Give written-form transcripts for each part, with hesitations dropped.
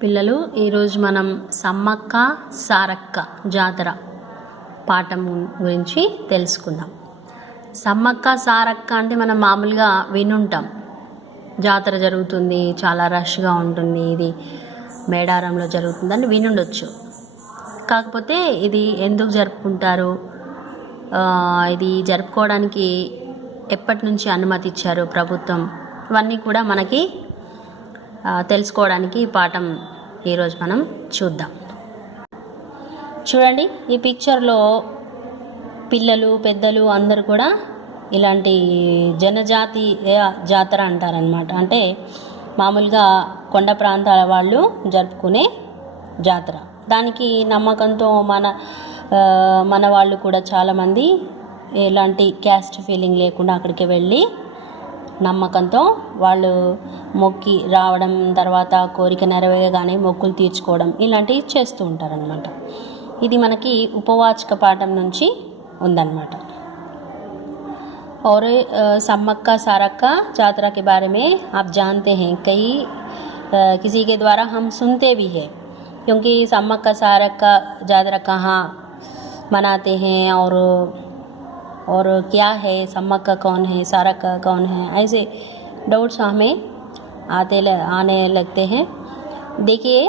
పిల్లలు ఈరోజు మనం సమ్మక్క సారక్క జాతర పాఠం గురించి తెలుసుకుందాం. సమ్మక్క సారక్క అంటే మనం మామూలుగా వినుంటాం. జాతర జరుగుతుంది, చాలా రష్గా ఉంటుంది, ఇది మేడారంలో జరుగుతుందని వినుండొచ్చు. కాకపోతే ఇది ఎందుకు జరుపుకుంటారు, ఇది జరుపుకోవడానికి ఎప్పటి నుంచి అనుమతి ఇచ్చారు ప్రభుత్వం, ఇవన్నీ కూడా మనకి తెలుసుకోవడానికి ఈ పాఠం ఈరోజు మనం చూద్దాం. చూడండి, ఈ పిక్చర్లో పిల్లలు పెద్దలు అందరూ కూడా ఇలాంటి జనజాతీయ జాతర అంటారనమాట. అంటే మామూలుగా కొండ ప్రాంతాల వాళ్ళు జరుపుకునే జాతర. దానికి నమ్మకంతో మన వాళ్ళు కూడా చాలామంది ఎలాంటి క్యాస్ట్ ఫీలింగ్ లేకుండా అక్కడికి వెళ్ళి నమ్మకంతో వాళ్ళు మొక్కి రావడం, తర్వాత కోరిక నెరవేరగానే మొక్కులు తీర్చుకోవడం ఇలాంటివి చేస్తూ ఉంటారనమాట. ఇది మనకి ఉపవాచక పాఠం నుంచి ఉందన్నమాట. और सम्मक्का सारक्का यात्रा के बारे में आप जानते हैं, कई किसी के द्वारा हम सुनते भी हैं, क्योंकि सम्मक्का सारक्का यात्रा कहाँ मनाते हैं और क्या है, सम्मक्का कौन है, सारक्का कौन है, ऐसे डाउट्स हमें आने लगते हैं. देखिए,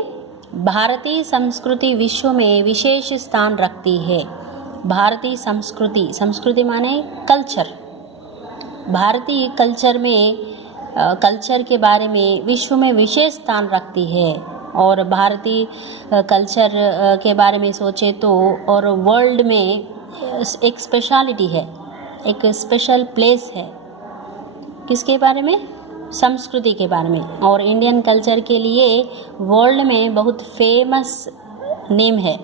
भारतीय संस्कृति विश्व में विशेष स्थान रखती है. भारतीय संस्कृति माने कल्चर. भारतीय कल्चर में कल्चर के बारे में विश्व में विशेष स्थान रखती है. और भारतीय कल्चर के बारे में सोचे तो और वर्ल्ड में एक स्पेशलिटी है, एक स्पेशल प्लेस है. किसके बारे में? संस्कृति के बारे में. और इंडियन कल्चर के लिए वर्ल्ड में बहुत फेमस नेम है.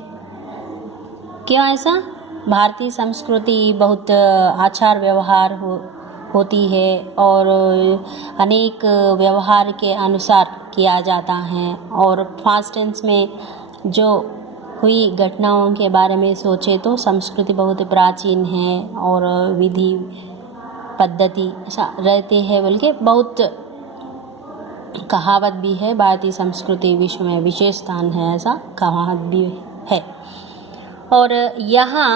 क्यों ऐसा? भारतीय संस्कृति बहुत आचार व्यवहार होती है और अनेक व्यवहार के अनुसार किया जाता है. और फास्ट टेंस में जो हुई घटनाओं के बारे में सोचे तो संस्कृति बहुत प्राचीन है और विधि पद्धति ऐसा रहते हैं, बल्कि बहुत कहावत भी है, भारतीय संस्कृति विश्व में विशेष स्थान है, ऐसा कहावत भी है. और यहाँ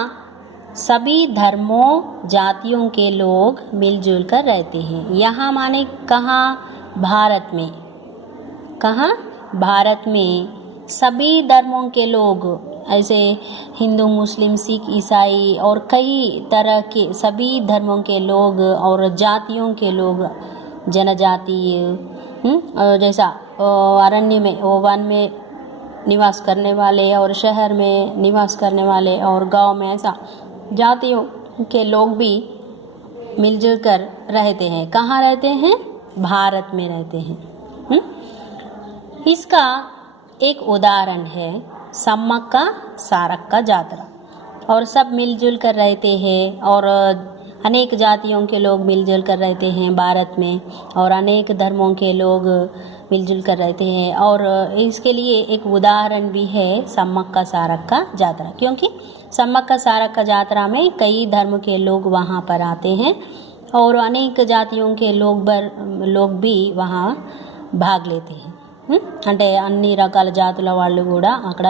सभी धर्मों जातियों के लोग मिलजुल कर रहते हैं. यहाँ माने कहाँ? भारत में. कहाँ? भारत में सभी धर्मों के लोग, ऐसे हिंदू मुस्लिम सिख ईसाई और कई तरह के सभी धर्मों के लोग और जातियों के लोग, जनजातीय जैसा अरण्य में वन में निवास करने वाले और शहर में निवास करने वाले और गांव में, ऐसा जातियों के लोग भी मिलजुल कर रहते हैं. कहाँ रहते हैं? भारत में रहते हैं. इसका एक उदाहरण है सम्मक्का सारक्का यात्रा. और सब मिलजुल कर रहते हैं और अनेक जातियों के लोग मिलजुल कर रहते हैं भारत में, और अनेक धर्मों के लोग मिलजुल कर रहते हैं. और इसके लिए एक उदाहरण भी है सम्मक्का सारक्का यात्रा, क्योंकि सम्मक्का सारक्का यात्रा में कई धर्म के लोग वहाँ पर आते हैं और अनेक जातियों के लोग भी वहाँ भाग लेते हैं. అంటే అన్ని రకాల జాతుల వాళ్ళు కూడా అక్కడ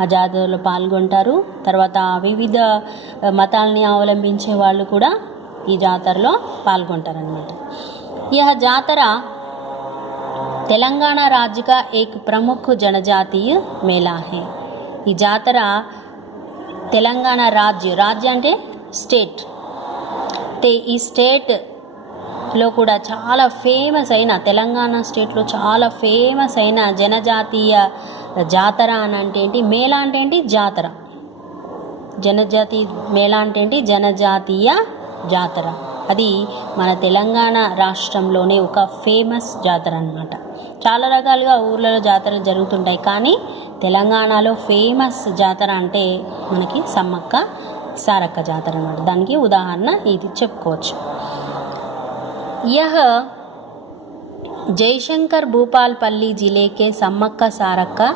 ఆ జాతరలో పాల్గొంటారు. తర్వాత వివిధ మతాలని అవలంబించే వాళ్ళు కూడా ఈ జాతరలో పాల్గొంటారన్నమాట. यह जातरा तेलंगाना राज्य का एक प्रमुख जनजातीय मेला है. ఈ జాతర తెలంగాణ राज्य అంటే స్టేట్, ఈ స్టేట్లో కూడా చాలా ఫేమస్ అయిన, తెలంగాణ స్టేట్లో చాలా ఫేమస్ అయిన జనజాతీయ జాతర అని అంటే ఏంటి? మేళా అంటే ఏంటి? జాతర. జనజాతి మేళా అంటే ఏంటి? జనజాతీయ జాతర. అది మన తెలంగాణ రాష్ట్రంలోనే ఒక ఫేమస్ జాతర అన్నమాట. చాలా రకాలుగా ఊర్లలో జాతరలు జరుగుతుంటాయి, కానీ తెలంగాణలో ఫేమస్ జాతర అంటే మనకి సమ్మక్క సారక్క జాతర అన్నమాట. దానికి ఉదాహరణ ఇది చెప్పుకోవచ్చు. यह जयशंकर भूपालपल्ली जिले के सम्मक्का सारक्का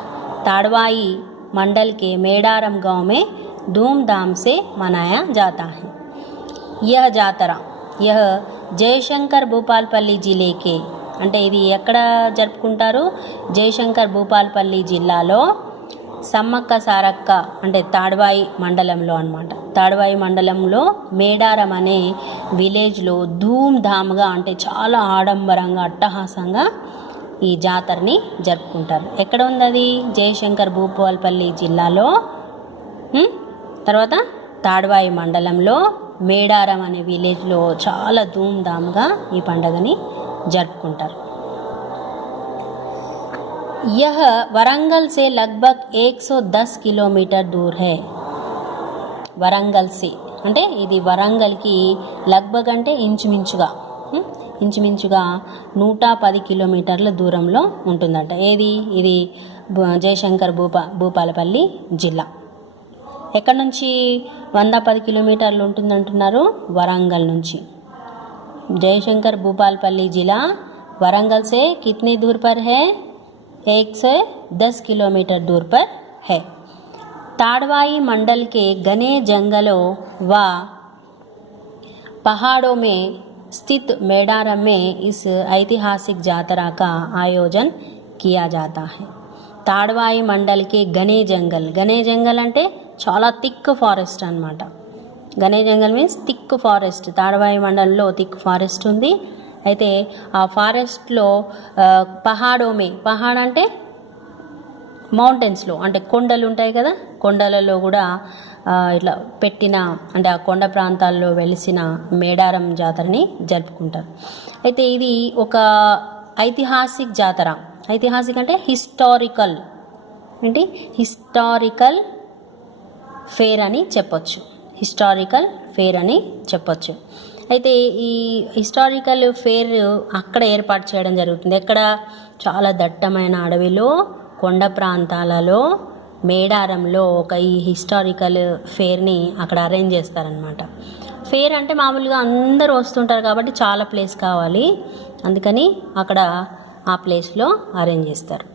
ताड़वाई मंडल के मेडारम गांव में धूमधाम से मनाया जाता है. यह जातरा जयशंकर भूपालपल्ली जिले के అంటే ఇది ఎక్కడ జరుపుకుంటారు? జయశంకర్ భూపాల్పల్లి జిల్లాలో సమ్మక్క సారక్క అంటే తాడ్వాయి మండలంలో అన్నమాట. తాడ్వాయి మండలంలో మేడారం అనే విలేజ్లో ధూమ్ధామ్గా అంటే చాలా ఆడంబరంగా అట్టహాసంగా ఈ జాతరని జరుపుకుంటారు. ఎక్కడ ఉంది అది? జయశంకర్ భూపాల్పల్లి జిల్లాలో, తర్వాత తాడ్వాయి మండలంలో మేడారం అనే విలేజ్లో చాలా ధూమ్ధామ్గా ఈ పండుగని జరుపుకుంటారు. यह वरंगल से लगभग 110 किलोमीटर दूर है. వరంగల్ సే అంటే ఇది వరంగల్కి లగ్భగ్ అంటే ఇంచుమించుగా 110 కిలోమీటర్ల దూరంలో ఉంటుందంట. ఏది? ఇది జయశంకర్ భూపాలపల్లి జిల్లా. ఎక్కడి నుంచి 110 కిలోమీటర్లు ఉంటుందంటున్నారు? వరంగల్ నుంచి. జయశంకర్ భూపాలపల్లి జిల్లా వరంగల్ సే కితనీ దూర్ పర్ హై? 110 किलोमीटर दूर पर है. ताड़वाई मंडल के घने जंगलों व पहाड़ों में स्थित मेडारम में इस ऐतिहासिक जातरा का आयोजन किया जाता है. ताड़वाई मंडल के घने जंगल అంటే చాలా థిక్ ఫారెస్ట్ అన్నమాట. घने जंगल మీన్స్ థిక్ ఫారెస్ట్. తాడ్వాయి మండలంలో థిక్ ఫారెస్ట్ ఉంది. అయితే ఆ ఫారెస్ట్లో పహాడ్ అంటే మౌంటైన్స్లో అంటే కొండలు ఉంటాయి కదా, కొండలలో కూడా ఇట్లా పెట్టిన అంటే ఆ కొండ ప్రాంతాల్లో వెలిసిన మేడారం జాతరని జరుపుకుంటారు. అయితే ఇది ఒక ఐతిహాసిక్ జాతర. ఐతిహాసిక్ అంటే హిస్టారికల్ ఫేర్ అని చెప్పొచ్చు. అయితే ఈ హిస్టారికల్ ఫేర్ అక్కడ ఏర్పాటు చేయడం జరుగుతుంది. ఎక్కడ? చాలా దట్టమైన అడవిలో, కొండ ప్రాంతాలలో, మేడారంలో ఈ హిస్టారికల్ ఫేర్ని అక్కడ అరేంజ్ చేస్తారనమాట. ఫేర్ అంటే మామూలుగా అందరూ వస్తుంటారు కాబట్టి చాలా ప్లేస్ కావాలి, అందుకని అక్కడ ఆ ప్లేస్లో అరేంజ్ చేస్తారు.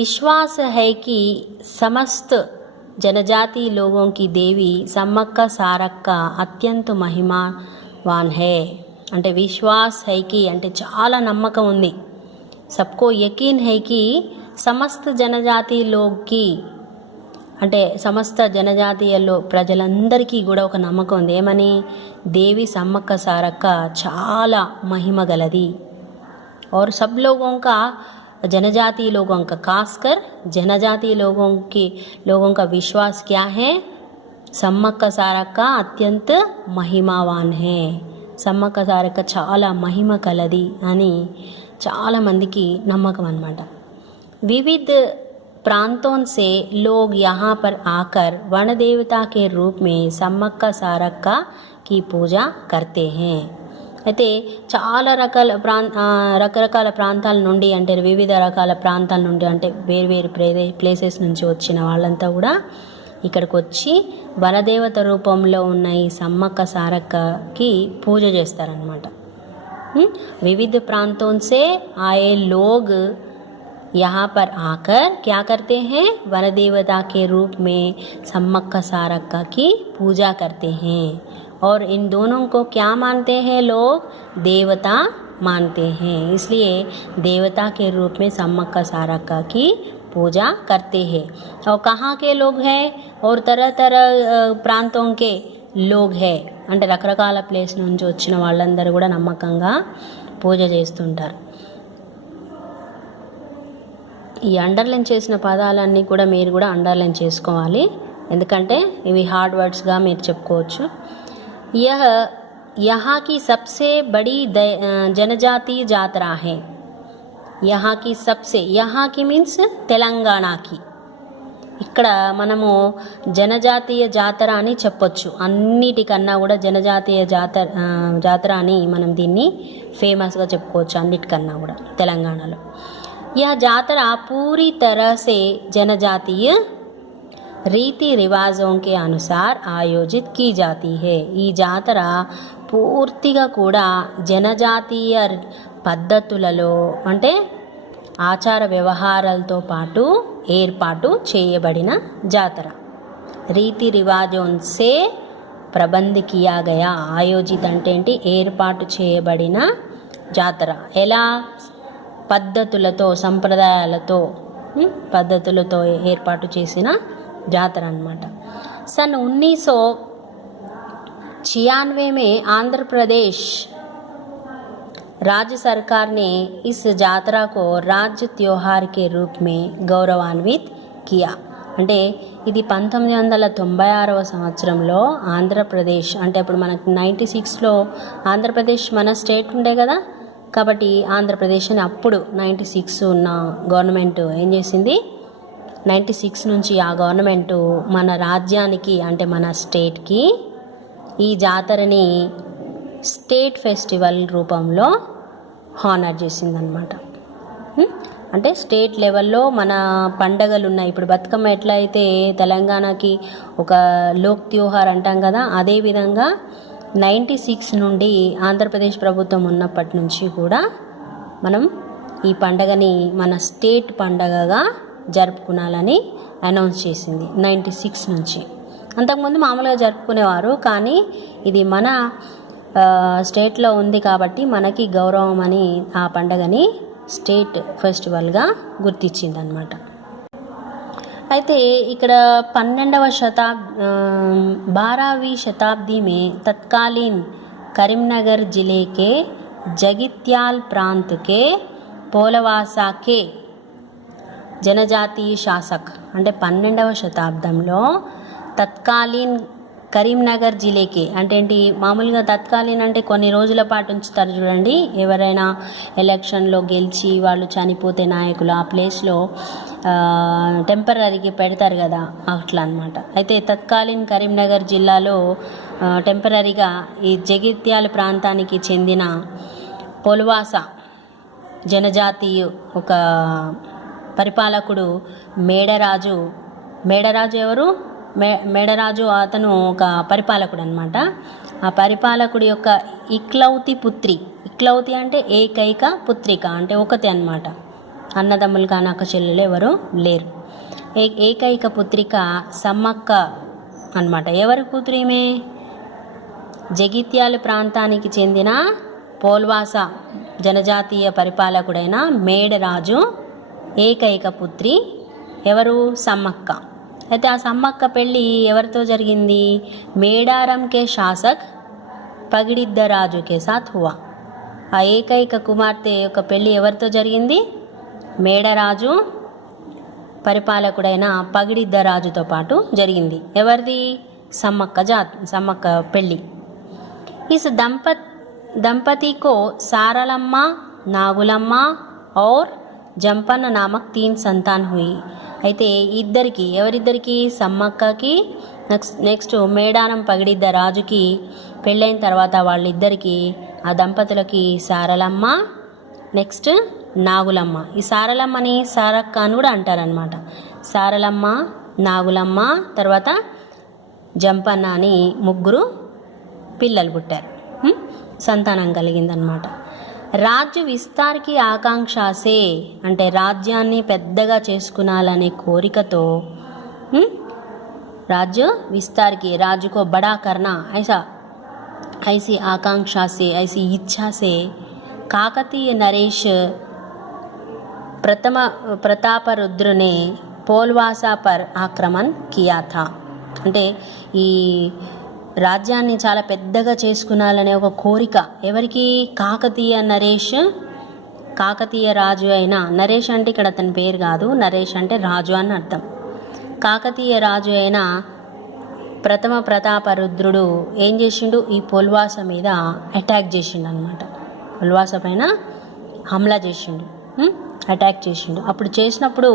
విశ్వాస్ హై కి సమస్త जनजाति लोगों की देवी సమ్మక్క సారక్క అత్యంత మహిమావాన్ హై. అంటే విశ్వాస్ హైకి అంటే చాలా నమ్మకం ఉంది. సబ్కో యకీన్ హైకి సమస్త జనజాతి లోగ్కి అంటే సమస్త జనజాతీయాల్లో ప్రజలందరికీ కూడా ఒక నమ్మకం ఉంది. ఏమని? దేవి సమ్మక్క సారక్క చాలా మహిమ గలది. और सब लोगों का जनजातीय लोगों का खासकर जनजातीय लोगों का विश्वास क्या है? సమ్మక్క సారక్క అత్యంత మహిమావాన్ హే. సమ్మక్క సారక్క చాలా మహిమ కలది అని చాలామందికి నమ్మకం అన్నమాట. विविध प्रांतों से लोग यहाँ पर आकर वन देवता के रूप में సమ్మక్క సారక్క की पूजा करते हैं. అయితే చాలా రకరకాల ప్రాంతాల నుండి అంటే వివిధ రకాల ప్రాంతాల నుండి అంటే వేరు ప్లేసెస్ నుంచి వచ్చిన వాళ్ళంతా కూడా ఇక్కడికి వచ్చి వనదేవత రూపంలో ఉన్న ఈ సమ్మక్క సారక్కకి పూజ చేస్తారనమాట. వివిధ ప్రాంతों से आए लोग यहाँ पर आकर क्या करते हैं? वन देवता के रूप में సమ్మక్క సారక్క की पूजा करते हैं. और इन दोनों को क्या मानते हैं लोग? देवता मानते हैं. इसलिए देवता के रूप में సమ్మక్క సారక్క की पूजा करते हैं. और कहाँ के लोग हैं? और तरह तरह ప్రాంతों के लोग हैं. అంటే రకరకాల ప్లేస్ నుంచి వచ్చిన వాళ్ళందరూ కూడా నమ్మకంగా పూజ చేస్తుంటారు. ఈ అండర్లైన్ చేసిన పదాలన్నీ కూడా మీరు కూడా అండర్లైన్ చేసుకోవాలి, ఎందుకంటే ఇవి హార్డ్ వర్డ్స్గా మీరు చెప్పుకోవచ్చు. यहाँ की सबसे बड़ी जनजातीय जात्रा है. यहाँ की मीन्स తెలంగాణకి. ఇక్కడ మనము జనజాతీయ జాతర అని చెప్పొచ్చు. అన్నిటికన్నా కూడా జనజాతీయ జాతర అని మనం దీన్ని ఫేమస్గా చెప్పుకోవచ్చు అన్నిటికన్నా కూడా తెలంగాణలో. यह जात्रा पूरी तरह से जनजातीय రీతి రివాజోं के अनुसार आयोजित की जाती है. ఈ జాతర పూర్తిగా కూడా జనజాతీయ పద్ధతులలో అంటే ఆచార వ్యవహారాలతో పాటు ఏర్పాటు చేయబడిన జాతర. రీతి రివాజోं से ప్రబంధ किया गया. ఆయోజిత్ అంటే ఏంటి? ఏర్పాటు చేయబడిన జాతర. ఎలా? పద్ధతులతో సంప్రదాయాలతో పద్ధతులతో ఏర్పాటు చేసిన జాతర అన్నమాట. सन 1996 में आंध्र प्रदेश राज्य सरकार ने इस यात्रा को राज्य त्योहार के रूप में गौरवान्वित किया. అంటే ఇది 1996వ సంవత్సరంలో ఆంధ్రప్రదేశ్, అంటే ఇప్పుడు మనకు 96లో ఆంధ్రప్రదేశ్ మన స్టేట్ ఉండే కదా, కాబట్టి ఆంధ్రప్రదేశ్ అని అప్పుడు 96 ఉన్న గవర్నమెంట్ ఏం చేసింది, 96 నుంచి ఆ గవర్నమెంటు మన రాజ్యానికి అంటే మన స్టేట్కి ఈ జాతరని స్టేట్ ఫెస్టివల్ రూపంలో హానర్ చేసిందనమాట. అంటే స్టేట్ లెవెల్లో మన పండగలు ఉన్నాయి. ఇప్పుడు బతుకమ్మ ఎట్లా అయితే తెలంగాణకి ఒక లోక్ త్యోహార్ అంటాం కదా, అదేవిధంగా 96 నుండి ఆంధ్రప్రదేశ్ ప్రభుత్వం ఉన్నప్పటి నుంచి కూడా మనం ఈ పండగని మన స్టేట్ పండగగా జరుపుకునాలని అనౌన్స్ చేసింది 96 నుంచి. అంతకుముందు మామూలుగా జరుపుకునేవారు, కానీ ఇది మన స్టేట్లో ఉంది కాబట్టి మనకి గౌరవం అని ఆ పండగని స్టేట్ ఫెస్టివల్గా గుర్తించిందనమాట. అయితే ఇక్కడ 12वीं शताब्दी में तत्कालीन करीमनगर जिले के जगित्याल प्रांत के पोलवासा के जनजातीय शासक, అంటే 12వ శతాబ్దంలో తత్కాలీన్ కరీంనగర్ జిల్లాకి, అంటే ఏంటి, మామూలుగా తత్కాలీన్ అంటే కొన్ని రోజుల పాటు ఉంచుతారు చూడండి, ఎవరైనా ఎలక్షన్లో గెలిచి వాళ్ళు చనిపోతే నాయకులు ఆ ప్లేస్లో టెంపరీకి పెడతారు కదా, అట్లా అనమాట. అయితే తత్కాలీన్ కరీంనగర్ జిల్లాలో టెంపరీగా ఈ జగిత్యాల ప్రాంతానికి చెందిన పొల్వాసా జనజాతీయ ఒక పరిపాలకుడు మేడరాజు ఎవరు, మేడరాజు అతను ఒక పరిపాలకుడు అనమాట. ఆ పరిపాలకుడి యొక్క ఇక్లౌతి అంటే ఏకైక పుత్రిక, అంటే ఒకతే అనమాట. అన్నదమ్ములు కానీ అక్క చెల్లెలు ఎవరు లేరు. ఏకైక పుత్రిక సమ్మక్క అనమాట. ఎవరి కూతురు ఈమె? జగిత్యాల ప్రాంతానికి చెందిన పోల్వాసా జనజాతీయ పరిపాలకుడైన మేడరాజు ఏకైక పుత్రి ఎవరు? సమ్మక్క. అయితే ఆ సమ్మక్క పెళ్ళి ఎవరితో జరిగింది? మేడారం కే శాసక్ పగిడిద్దరాజు కే సాత్ హువా. ఆ ఏకైక కుమార్తె యొక్క పెళ్ళి ఎవరితో జరిగింది? మేడరాజు పరిపాలకుడైన పగిడిద్దరాజుతో పాటు జరిగింది. ఎవరిది? సమ్మక్క పెళ్ళి. इस दंपति को सारलम्मा, नागुलम्मा और జంపన్న నామక్ 3 సంతాన్ హుయి. అయితే ఎవరిద్దరికి సమ్మక్కకి నెక్స్ట్ మేడారం పగిడిద్ద రాజుకి పెళ్ళైన తర్వాత వాళ్ళిద్దరికి ఆ దంపతులకి సారలమ్మ, నెక్స్ట్ నాగులమ్మ. ఈ సారలమ్మని సారక్క అని కూడా అంటారనమాట. సారలమ్మ, నాగులమ్మ, తర్వాత జంపన్న అని 3 పిల్లలు పుట్టారు, సంతానం కలిగిందనమాట. రాజ్య విస్తార్కి ఆకాంక్షాసే, అంటే రాజ్యాన్ని పెద్దగా చేసుకునాలనే కోరికతో, राज्य विस्तार की, राज्य को बड़ा करना, ऐसी आकांक्षा से, ऐसी इच्छा से काकतीय नरेश प्रथम प्रतापरुद्र ने पोलवासा पर आक्रमण किया था. అంటే ఈ రాజ్యాన్ని చాలా పెద్దగా చేసుకునాలనే ఒక కోరిక ఎవరికి? కాకతీయ రాజు అయిన, నరేష్ అంటే ఇక్కడ అతని పేరు కాదు, నరేష్ అంటే రాజు అని అర్థం. కాకతీయ రాజు అయిన ప్రథమ ప్రతాపరుద్రుడు ఏం చేసిండు? ఈ పొల్వాస మీద అటాక్ చేసిండు అనమాట. పొల్వాస పైన హమ్లా చేసిండు, అటాక్ చేసిండు. అప్పుడు చేసినప్పుడు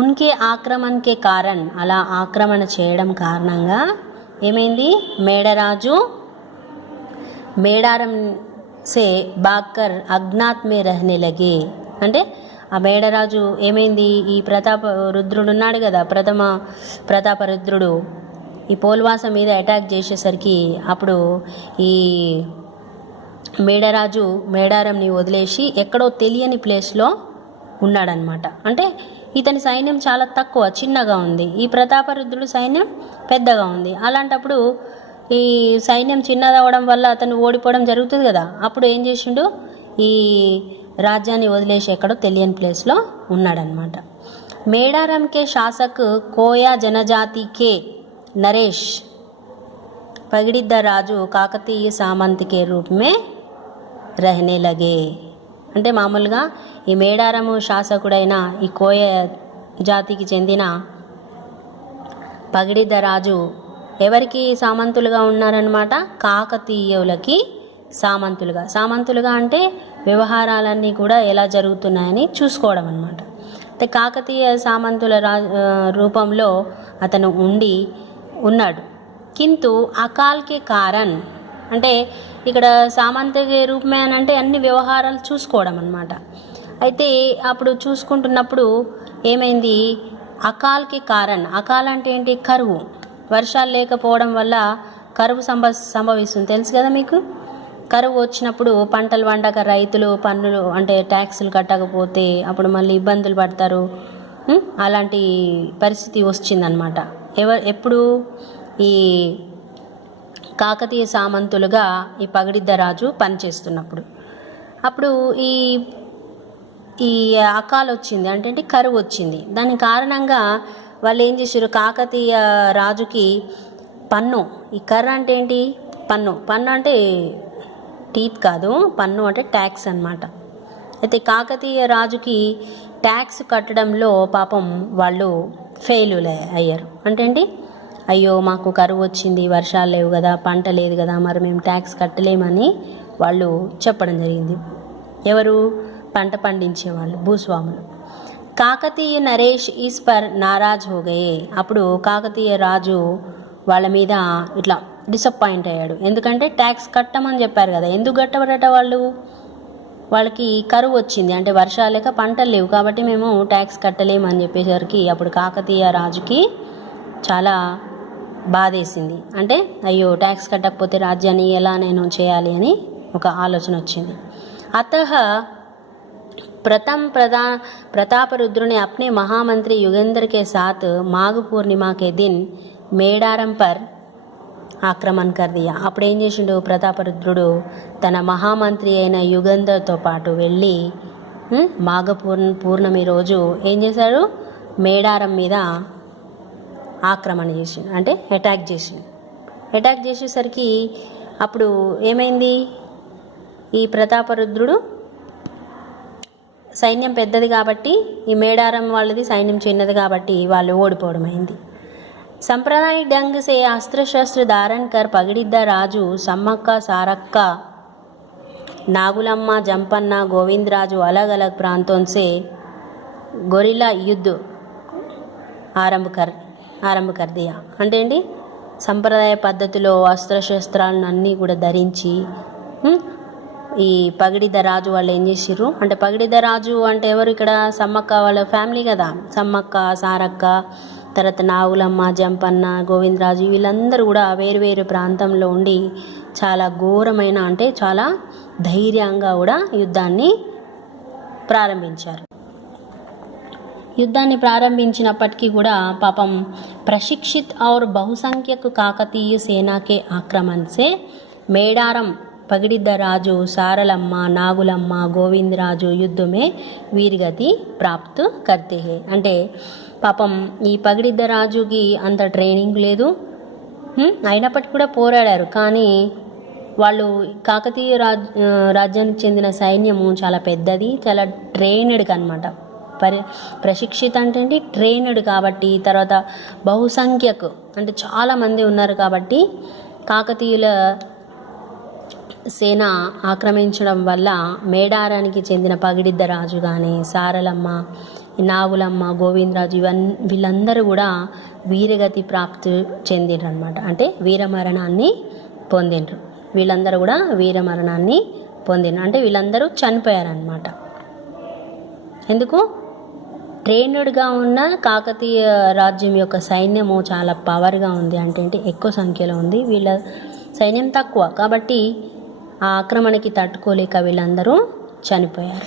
ఉన్కే ఆక్రమణకే కారణ్, అలా ఆక్రమణ చేయడం కారణంగా ఏమైంది? మేడారం సే బాక్కర్ అజ్ఞాత్ మే రహనే లగే. అంటే ఆ మేడరాజు ఏమైంది? ఈ రుద్రుడు ఉన్నాడు కదా, ప్రథమ ప్రతాపరుద్రుడు ఈ పోల్వాస మీద అటాక్ చేసేసరికి అప్పుడు ఈ మేడారంని వదిలేసి ఎక్కడో తెలియని ప్లేస్లో ఉన్నాడనమాట. అంటే ఇతని సైన్యం చాలా తక్కువ, చిన్నగా ఉంది. ఈ ప్రతాపరుద్రుడు సైన్యం పెద్దగా ఉంది. అలాంటప్పుడు ఈ సైన్యం చిన్నదవడం వల్ల అతను ఓడిపోవడం జరుగుతుంది కదా. అప్పుడు ఏం చేసిండు? ఈ రాజ్యాన్ని వదిలేసి ఎక్కడో తెలియని ప్లేస్లో ఉన్నాడనమాట. మేడారం కే శాసక్ కోయా జనజాతి కే నరేష్ పగిడిద్ద రాజు కాకతీయ సామంత్ కే రూప్ మే రహనే లగే. అంటే మామూలుగా ఈ మేడారము శాసకుడైన ఈ కోయ జాతికి చెందిన పగిడిద్ద రాజు ఎవరికి సామంతులుగా ఉన్నారనమాట? కాకతీయులకి సామంతులుగా అంటే వ్యవహారాలన్నీ కూడా ఎలా జరుగుతున్నాయని చూసుకోవడం అనమాట. అంటే కాకతీయ సామంతుల రూపంలో అతను ఉన్నాడు. కింటు అకాల్కే కారణ్ అంటే ఇక్కడ సామంత రూపమే అని అంటే అన్ని వ్యవహారాలు చూసుకోవడం అనమాట. అయితే అప్పుడు చూసుకుంటున్నప్పుడు ఏమైంది? అకాల్కి అకాల్ అంటే ఏంటి? కరువు, వర్షాలు లేకపోవడం వల్ల కరువు సంభవిస్తుంది, తెలుసు కదా మీకు. కరువు వచ్చినప్పుడు పంటలు పండక రైతులు పన్నులు అంటే ట్యాక్సులు కట్టకపోతే అప్పుడు మళ్ళీ ఇబ్బందులు పడతారు. అలాంటి పరిస్థితి వచ్చిందనమాట. ఎప్పుడు? ఈ కాకతీయ సామంతులుగా ఈ పగిడిద్ద రాజు పనిచేస్తున్నప్పుడు. అప్పుడు ఈ అకాల్ వచ్చింది అంటే కరువు వచ్చింది. దాని కారణంగా వాళ్ళు ఏం చేశారు? కాకతీయ రాజుకి పన్ను, ఈ కర్ర అంటే ఏంటి? పన్ను అంటే టీత్ కాదు, పన్ను అంటే ట్యాక్స్ అన్నమాట. అయితే కాకతీయ రాజుకి ట్యాక్స్ కట్టడంలో పాపం వాళ్ళు ఫెయిల్యూర్ అయ్యారు. అంటే ఏంటి? అయ్యో మాకు కరువు వచ్చింది, వర్షాలు లేవు కదా, పంట లేదు కదా, మరి మేము ట్యాక్స్ కట్టలేమని వాళ్ళు చెప్పడం జరిగింది. ఎవరు? పంట పండించేవాళ్ళు, భూస్వాములు. కాకతీయ నరేష్ ఈస్ పర్ నారాజ్ హోగయే. అప్పుడు కాకతీయ రాజు వాళ్ళ మీద ఇట్లా డిసప్పాయింట్ అయ్యాడు. ఎందుకంటే ట్యాక్స్ కట్టమని చెప్పారు కదా, ఎందుకు కట్టబడట? వాళ్ళకి కరువు వచ్చింది అంటే వర్షాలు లేక పంటలు లేవు కాబట్టి మేము ట్యాక్స్ కట్టలేమని చెప్పేసరికి అప్పుడు కాకతీయ రాజుకి చాలా బాధేసింది. అంటే అయ్యో ట్యాక్స్ కట్టకపోతే రాజ్యాన్ని ఎలా నేను చేయాలి అని ఒక ఆలోచన వచ్చింది. అతః प्रतापरुद्र ने अपने महामंत्री युगेंद्र के साथ माघ पूर्णिमा के दिन మేడారం పర్ ఆక్రమణ కర్ దియా. అప్పుడు ఏం చేసిండు? ప్రతాపరుద్రుడు తన మహామంత్రి అయిన యుగంధర్తో పాటు వెళ్ళి మాఘ పూర్ణమి రోజు ఏం చేశాడు? మేడారం మీద ఆక్రమణ చేసిండు, అంటే అటాక్ చేసేసరికి అప్పుడు ఏమైంది? ఈ ప్రతాపరుద్రుడు సైన్యం పెద్దది కాబట్టి, ఈ మేడారం వాళ్ళది సైన్యం చిన్నది కాబట్టి వాళ్ళు ఓడిపోవడం అయింది. सांप्रदायिक ढंग से अस्त्र शस्त्र धारण कर पगड़िद्दा राजू सम्मक्का सारक्का नागुलम्मा जंपन्ना गोविंद राजू अलग अलग प्रांतों से गोरिल्ला युद्ध आरंभ कर दिया. అంటే ఏంటి? సంప్రదాయ పద్ధతిలో అస్త్రశస్త్రాలను అన్నీ కూడా ధరించి ఈ పగిడిద్ద రాజు వాళ్ళు ఏం చేసిర్రు అంటే, పగిడిద్ద రాజు అంటే ఎవరు? ఇక్కడ సమ్మక్క వాళ్ళ ఫ్యామిలీ కదా. సమ్మక్క, సారక్క, తర్వాత నాగులమ్మ, జంపన్న, గోవిందరాజు వీళ్ళందరూ కూడా వేరు ప్రాంతంలో ఉండి చాలా ఘోరమైన అంటే చాలా ధైర్యంగా కూడా యుద్ధాన్ని ప్రారంభించినప్పటికీ కూడా పాపం ప్రశిక్షిత్ और बहुसंख्यक काकतीय सेना के आक्रमण से మేడారం పగిడిద్ద రాజు, సారలమ్మ, నాగులమ్మ, గోవిందరాజు యుద్ధ మే వీరగతి ప్రాప్త్ కర్తే హే. అంటే పాపం ఈ పగిడిద్ద రాజుకి అంత ట్రైనింగ్ లేదు, అయినప్పటికీ కూడా పోరాడారు. కానీ వాళ్ళు కాకతీయ రాజ్యానికి చెందిన సైన్యము చాలా పెద్దది, చాలా ట్రైన్డ్ అనమాట. ప్రశిక్షిత అంటే ట్రైన్డ్ కాబట్టి, తర్వాత బహుసంఖ్యకు అంటే చాలామంది ఉన్నారు కాబట్టి కాకతీయుల సేన ఆక్రమించడం వల్ల మేడారానికి చెందిన పగిడిద్ద రాజు కానీ, సారలమ్మ, నాగులమ్మ, గోవిందరాజు వీళ్ళందరూ కూడా వీరగతి ప్రాప్తి చెందిండ్రు అనమాట. అంటే వీరమరణాన్ని పొందిండ్రు. వీళ్ళందరూ కూడా వీరమరణాన్ని పొందిండ్రు అంటే వీళ్ళందరూ చనిపోయారనమాట. ఎందుకు? ట్రైన్డ్గా ఉన్న కాకతీయ రాజ్యం యొక్క సైన్యము చాలా పవర్గా ఉంది, అంటే ఎక్కువ సంఖ్యలో ఉంది, వీళ్ళ సైన్యం తక్కువ కాబట్టి ఆ ఆక్రమణకి తట్టుకోలేక వీళ్ళందరూ చనిపోయారు.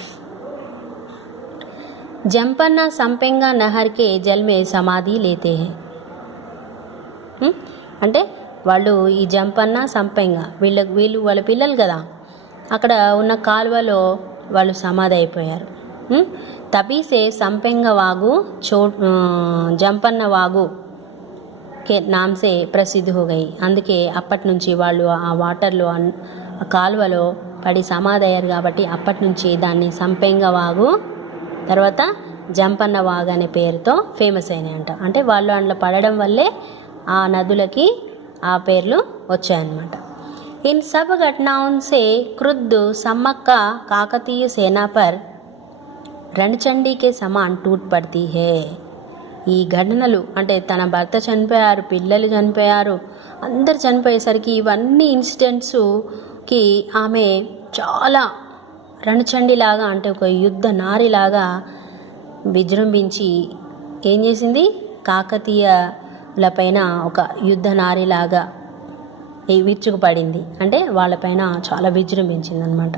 జంపన్న సంపెంగా నహర్కే జల్మే సమాధి లేతే హే. అంటే వాళ్ళు ఈ జంపన్న సంపెంగా వీళ్ళు వాళ్ళ పిల్లలు కదా, అక్కడ ఉన్న కాలువలో వాళ్ళు సమాధి అయిపోయారు. తబీ సే సంపెంగ వాగు జంపన్న వాగు కే నామ్ సే ప్రసిద్ధి హో గయి. అందుకే అప్పటి నుంచి వాళ్ళు ఆ వాటర్లో ఆ కాలువలో పడి సమాధి అయ్యారు కాబట్టి అప్పటి నుంచి దాన్ని సంపెంగ వాగు తర్వాత జంపన్న వాగు అనే పేరుతో ఫేమస్ అయినాయంట. అంటే వాళ్ళు అందులో పడడం వల్లే ఆ నదులకి ఆ పేర్లు వచ్చాయన్నమాట. इन सब घटनाओं से क्रुद्ध सम्मक्का काकतीय सेना पर రణచండీ కే సమాన్ టూట్ పడతీ హే. ఈ ఘటనలు అంటే తన భర్త చనిపోయారు, పిల్లలు చనిపోయారు, అందరు చనిపోయేసరికి ఇవన్నీ ఇన్సిడెంట్స్కి ఆమె చాలా రణచండిలాగా అంటే ఒక యుద్ధ నారిలాగా విజృంభించి ఏం చేసింది, కాకతీయులపైన ఒక యుద్ధ నారిలాగా విరుచుకుపడింది. అంటే వాళ్ళపైన చాలా విజృంభించింది అనమాట.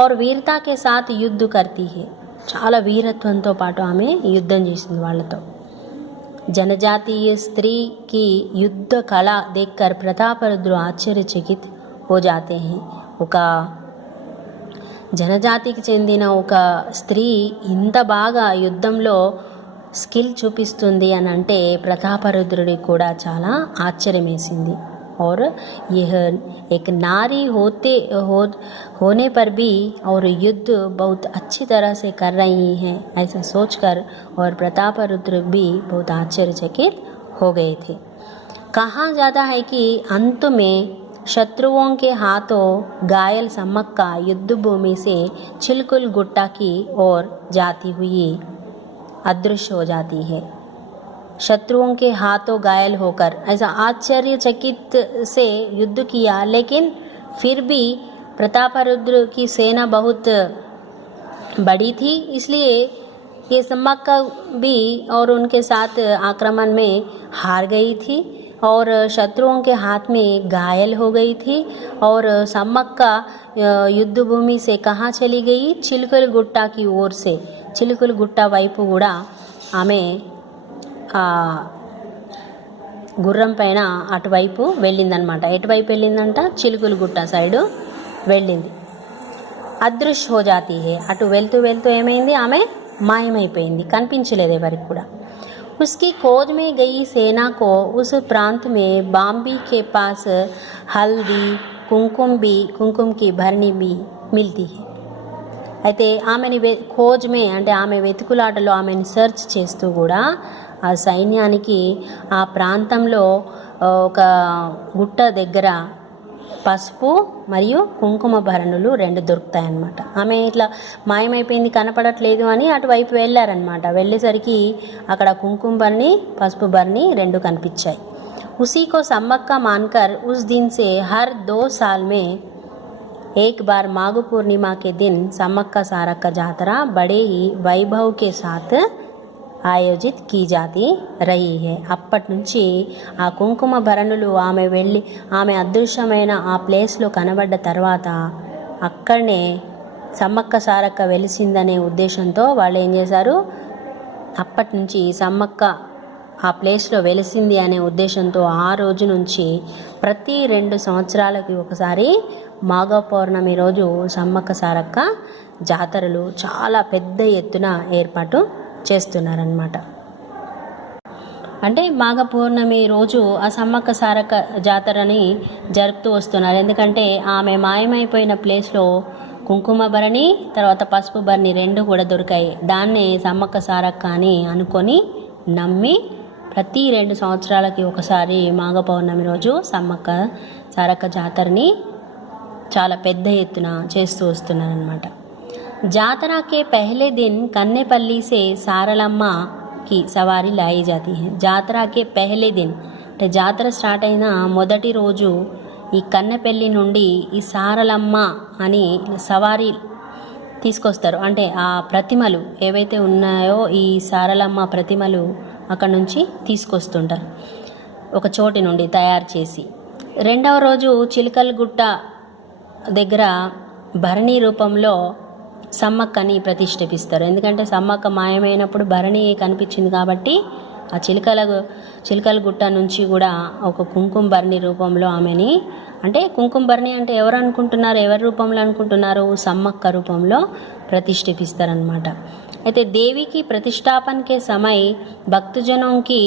और वीरता के साथ युद्ध करती है. చాలా వీరత్వంతో పాటు ఆమె యుద్ధం చేసింది వాళ్ళతో. जनजातीय स्त्री की युद्ध कला देखकर प्रतापरुद्र आश्चर्यचकित हो जाते हैं. ఒక జనజాతికి చెందిన ఒక స్త్రీ ఇంత బాగా యుద్ధంలో స్కిల్ చూపిస్తుంది అని అంటే ప్రతాపరుద్రుడికి కూడా చాలా ఆశ్చర్యం వేసింది. और यह एक नारी होने पर भी और युद्ध बहुत अच्छी तरह से कर रही हैं ऐसा सोचकर और प्रतापरुद्र भी बहुत आश्चर्यचकित हो गए थे. कहा जाता है कि अंत में शत्रुओं के हाथों घायल सम्मक्का युद्ध भूमि से चिलकुल गुट्टा की ओर जाती हुई अदृश्य हो जाती है. शत्रुओं के हाथों घायल होकर ऐसा आश्चर्यचकित से युद्ध किया, लेकिन फिर भी प्रतापरुद्र की सेना बहुत बड़ी थी, इसलिए ये सम्मक्का भी और उनके साथ आक्रमण में हार गई थी और शत्रुओं के हाथ में घायल हो गई थी. और सम्मक्का युद्ध भूमि से कहाँ चली गई, चिलकुल गुट्टा की ओर से. चिलकुल गुट्टा వైపు కూడా ఆమె గుర్రం పైన అటువైపు వెళ్ళిందనమాట. ఎటువైపు వెళ్ళిందంట, చిలుకులు గుట్ట సైడు వెళ్ళింది. అదృశ్య హో జాతీ హే. అటు వెళ్తూ వెళ్తూ ఏమైంది, ఆమె మాయమైపోయింది, కనిపించలేదు ఎవరికి కూడా. उसकी खोज में गई सेना को उस प्रांत में बाम्बी के पास हल्दी कुंकुम की भरनी भी मिलती है. అయితే ఆమెని ఖోజ్మే అంటే ఆమె వెతుకులాటలో ఆమెని సెర్చ్ చేస్తూ కూడా ఆ సైన్యానికి ఆ ప్రాంతంలో ఒక గుట్ట దగ్గర పసుపు మరియు కుంకుమ భరణులు 2 దొరుకుతాయన్నమాట. ఆమె ఇట్లా మాయమైపోయింది, కనపడట్లేదు అని అటువైపు వెళ్ళారనమాట. వెళ్ళేసరికి అక్కడ కుంకుమ భరణి, పసుపు భరణి 2 కనిపించాయి. उसी को सम्मक्का मानकर उस दिन से हर 2 साल में एक बार माघ पूर्णिमा के दिन सम्मक्का सारक्का जातरा बड़े ही वैभव के साथ ఆయోజిత్ కీ జాతి రహీ హే. అప్పటి నుంచి ఆ కుంకుమ భరణులు ఆమె అదృశ్యమైన ఆ ప్లేస్లో కనబడ్డ తర్వాత అక్కడనే సమ్మక్క సారక్క వెలిసిందనే ఉద్దేశంతో వాళ్ళు ఏం చేశారు, అప్పటి నుంచి సమ్మక్క ఆ ప్లేస్లో వెలిసింది అనే ఉద్దేశంతో ఆ రోజు నుంచి ప్రతి 2 సంవత్సరాలకి ఒకసారి మాఘ పౌర్ణమి రోజు సమ్మక్క సారక్క జాతరలు చాలా పెద్ద ఎత్తున ఏర్పాటు చేస్తున్నారన్నమాట. అంటే మాఘ పౌర్ణమి రోజు ఆ సమ్మక్క సారక్క జాతరని జరుపుతూ వస్తున్నారు. ఎందుకంటే ఆమె మాయమైపోయిన ప్లేస్లో కుంకుమ భరణి తర్వాత పసుపు భరణి 2 కూడా దొరికాయి. దాన్ని సమ్మక్క సారక్క అని అనుకొని నమ్మి ప్రతి 2 సంవత్సరాలకి ఒకసారి మాఘ పౌర్ణమి రోజు సమ్మక్క సారక్క జాతరని చాలా పెద్ద ఎత్తున చేస్తూ వస్తున్నారన్నమాట. जातरा के पहले दिन कन्नेपल्ली से सारलम्मा की सवारी लाई जाती है. జాతరా కే పహలే దిన్ అంటే జాతర స్టార్ట్ అయిన మొదటి రోజు ఈ కన్నెపల్లి నుండి ఈ సారలమ్మ అని సవారీ తీసుకొస్తారు. అంటే ఆ ప్రతిమలు ఏవైతే ఉన్నాయో ఈ సారలమ్మ ప్రతిమలు అక్కడ నుంచి తీసుకొస్తుంటారు ఒక చోటి నుండి తయారు చేసి. రెండవ రోజు చిలకలగుట్ట దగ్గర భరణి రూపంలో సమ్మక్కని ప్రతిష్ఠిస్తారు. ఎందుకంటే సమ్మక్క మాయమైనప్పుడు భరణి కనిపించింది కాబట్టి ఆ చిలకల గుట్ట నుంచి కూడా ఒక కుంకుమ భరణి రూపంలో ఆమెని అంటే కుంకుమ భరణి అంటే ఎవరు అనుకుంటున్నారు, ఎవరి రూపంలో అనుకుంటున్నారు, సమ్మక్క రూపంలో ప్రతిష్ఠిపిస్తారనమాట. అయితే దేవికి प्रतिष्ठापन के समय భక్తజనం కి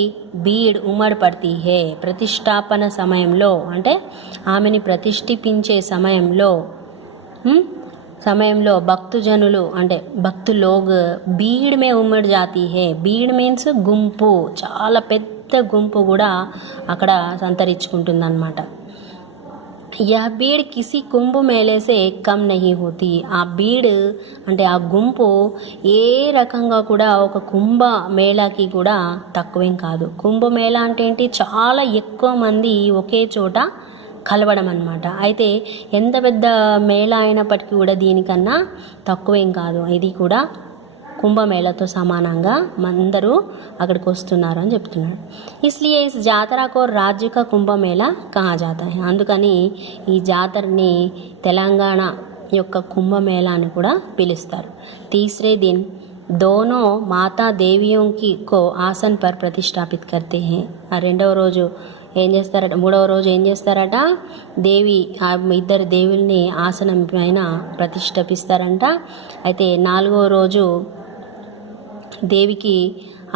భీడ్ ఉమడ్ పడతీ హే. ప్రతిష్టాపన సమయంలో అంటే ఆమెని ప్రతిష్ఠిపించే సమయంలో భక్తుజనులు అంటే భక్తులోగ్ భీడ్ మే ఉమ్మడి జాతీ హే. భీడ్ మీన్స్ గుంపు, చాలా పెద్ద గుంపు కూడా అక్కడ సంతరించుకుంటుందన్నమాట. यह भीड़ किसी కుంభ మేళే సే కమ్ నహీ హోతీ. ఆ భీడ్ అంటే ఆ గుంపు ఏ రకంగా కూడా ఒక కుంభ మేళాకి కూడా తక్కువేం కాదు. కుంభ మేళా అంటే ఏంటి, చాలా ఎక్కువ మంది ఒకే చోట కలవడం అన్నమాట. అయితే ఎంత పెద్ద మేళా అయినప్పటికీ కూడా దీనికన్నా తక్కువేం కాదు. ఇది కూడా కుంభమేళతో సమానంగా అందరూ అక్కడికి వస్తున్నారు అని చెప్తున్నాడు. ఇస్లియే ఇస్ జాతరకు రాజ్యక కుంభమేళా కహా జాతా హై. అందుకని ఈ జాతరని తెలంగాణ యొక్క కుంభమేళా అని కూడా పిలుస్తారు. తీసరే దిన్ दोनों माता देवियों की को आसन पर प्रतिष्ठापित करते हैं. ఆ రెండవ రోజు ఏం చేస్తారట, మూడవ రోజు ఏం చేస్తారట, దేవి ఆ ఇద్దరు దేవుల్ని ఆసనం పైన ప్రతిష్ఠిపిస్తారంట. అయితే నాలుగవ రోజు దేవికి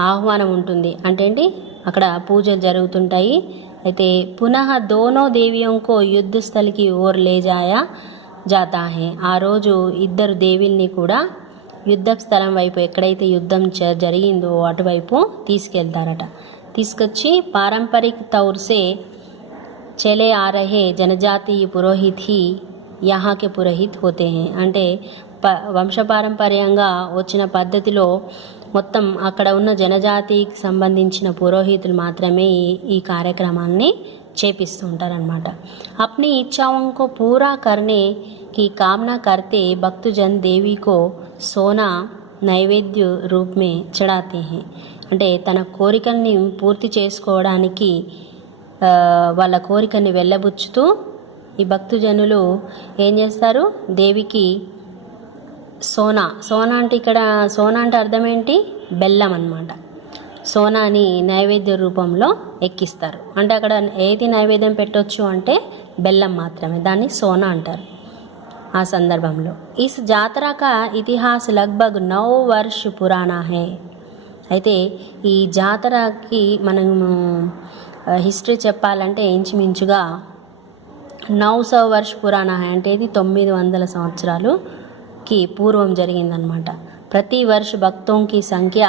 ఆహ్వానం ఉంటుంది, అంటే ఏంటి అక్కడ పూజలు జరుగుతుంటాయి. అయితే పునః దోనో దేవియోంకో యుద్ధ స్థలికి ఓర్ లే జాతా హే. ఆ రోజు ఇద్దరు దేవిల్ని కూడా యుద్ధ స్థలం వైపు, ఎక్కడైతే యుద్ధం జరిగిందో అటువైపు తీసుకెళ్తారట. తీసుకొచ్చి పారంపరిక తౌర్ సే చలే ఆ రహే జనజాతీయ పురోహిత్ హీ యహాకే పురోహిత్ హోతే హే. అంటే వంశపారంపర్యంగా వచ్చిన పద్ధతిలో మొత్తం అక్కడ ఉన్న జనజాతికి సంబంధించిన పురోహితులు మాత్రమే ఈ కార్యక్రమాన్ని చేపిస్తూ ఉంటారనమాట. అప్ని ఇచ్ఛాओं పూరా కర్నే కి కామనా కర్తే భక్తుజన్ దేవి కో సోనా నైవేద్య రూప్ మే చడాతే హే. అంటే తన కోరికల్ని పూర్తి చేసుకోవడానికి వాళ్ళ కోరికని వెళ్ళబుచ్చుతూ ఈ భక్తుజనులు ఏం చేస్తారు, దేవికి సోనా అంటే ఇక్కడ సోనా అంటే అర్థం ఏంటి, బెల్లం అన్నమాట. సోనాని నైవేద్య రూపంలో ఎక్కిస్తారు. అంటే అక్కడ ఏది నైవేద్యం పెట్టొచ్చు అంటే బెల్లం మాత్రమే, దాన్ని సోనా అంటారు. ఆ సందర్భంలో ఇస్ జాతర కా ఇతిహాస్ లగ్భగ్ 9 వర్ష పురాణా హే. అయితే ఈ జాతరకి మనం హిస్టరీ చెప్పాలంటే ఇంచుమించుగా 900 వర్ష పురాణా హే. అంటే ఇది 900 సంవత్సరాలుకి పూర్వం జరిగిందనమాట. ప్రతి వర్ష భక్తోं की సంఖ్య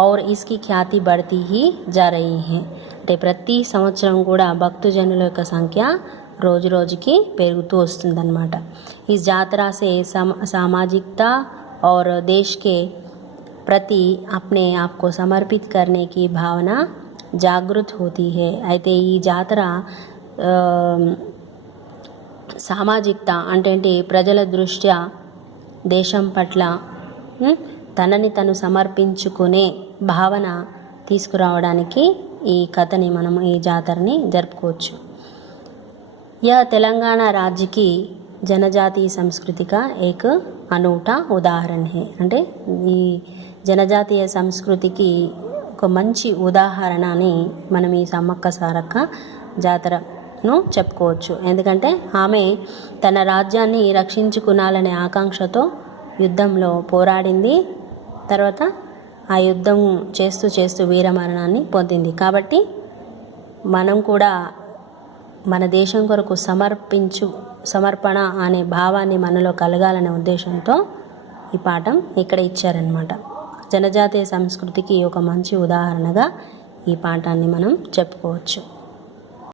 और इसकी ఖ్యాతి बढ़ती ही जा रही है. అంటే ప్రతి సంవత్సరం కూడా భక్తుజనుల యొక్క సంఖ్య రోజు రోజుకి పెరుగుతూ వస్తుందన్నమాట. ఈ జాతర से सामाजिकता और देश के प्रति अपने आप को समर्पित करने की भावना जागृत होती है. అయితే ఈ జాతర సామాజికత అంటే ఏంటి, ప్రజల దృష్ట్యా దేశం పట్ల తనని తను సమర్పించుకునే భావన తీసుకురావడానికి ఈ కథని మనం ఈ జాతరని జరుపుకోవచ్చు. यह तेलंगाना राज्य की जनजातीय संस्कृति का एक अनूठा उदाहरण है. అంటే ఈ జనజాతీయ సంస్కృతికి ఒక మంచి ఉదాహరణ అని మనం ఈ సమ్మక్క సారక్క జాతరను చెప్పుకోవచ్చు. ఎందుకంటే ఆమె తన రాజ్యాన్ని రక్షించుకునాలనే ఆకాంక్షతో యుద్ధంలో పోరాడింది. తర్వాత ఆ యుద్ధం చేస్తూ చేస్తూ వీరమరణాన్ని పొందింది. కాబట్టి మనం కూడా మన దేశం కొరకు సమర్పణ అనే భావాన్ని మనలో కలగాలనే ఉద్దేశంతో ఈ పాఠం ఇక్కడ ఇచ్చారనమాట. జనజాతీయ సంస్కృతికి ఒక మంచి ఉదాహరణగా ఈ పాఠాన్ని మనం చెప్పుకోవచ్చు.